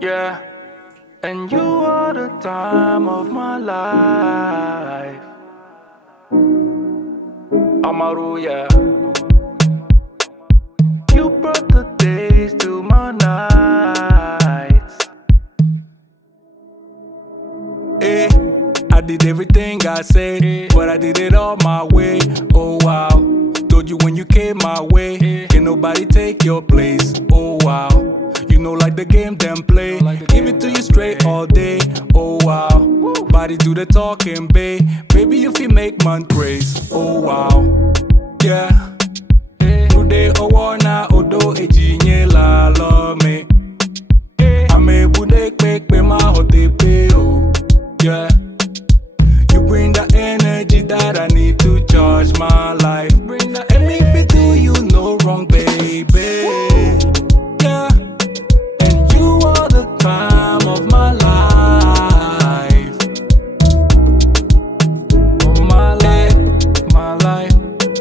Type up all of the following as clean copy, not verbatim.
yeah. And you are the time of my life. Amaroo, yeah. You brought the days to my nights. Eh, I did everything I said, but I did it all my way. Oh wow, told you when you came my way, can nobody take your place. Oh wow, you know like the game them play, give it to you straight all day. Oh wow, body do the talking, babe. Baby if you make man praise. Oh wow, yeah. Today oh wanna odo ejinye la lo me. Ame bude quick me my hot pay oh. Yeah, you bring the energy that I need to charge my life. Bring the And if it do you no wrong, baby. Yeah, and you are the time of my life. of my life,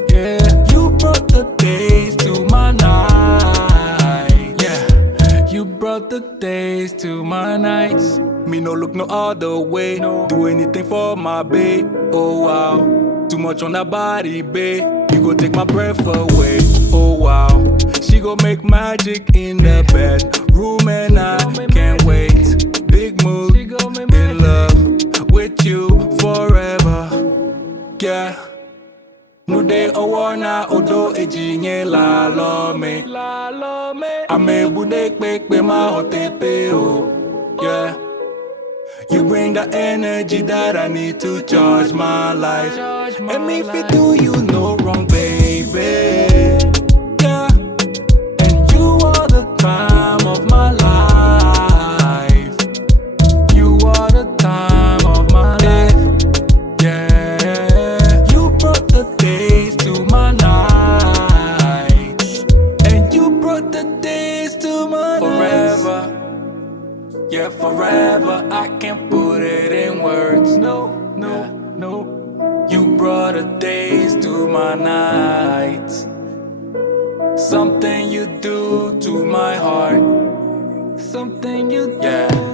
yeah. You brought the days to my night. Yeah, you brought the days to my nights. Me no look no other way. No. Do anything for my babe. Oh wow, too much on that body, babe. You go take my breath away. Oh wow, she go make magic in the bedroom and I can't wait. Big mood, She gon' make in love with you forever. Yeah. No day I wanna odo ejinye la lo me. La lo me. Ame bude quick be my hot pay oh. Yeah. You bring the energy that I need to charge my life. Charge my And if it life. do you no wrong, baby. Yeah. And you are the time of my life. You are the time of my life. Yeah. You brought the days to my nights. And you brought the days to my nights. Forever. Yeah, forever. I can't put it in words. No, no, no. You brought the days to my nights. Something you do to my heart. Something you do. Yeah.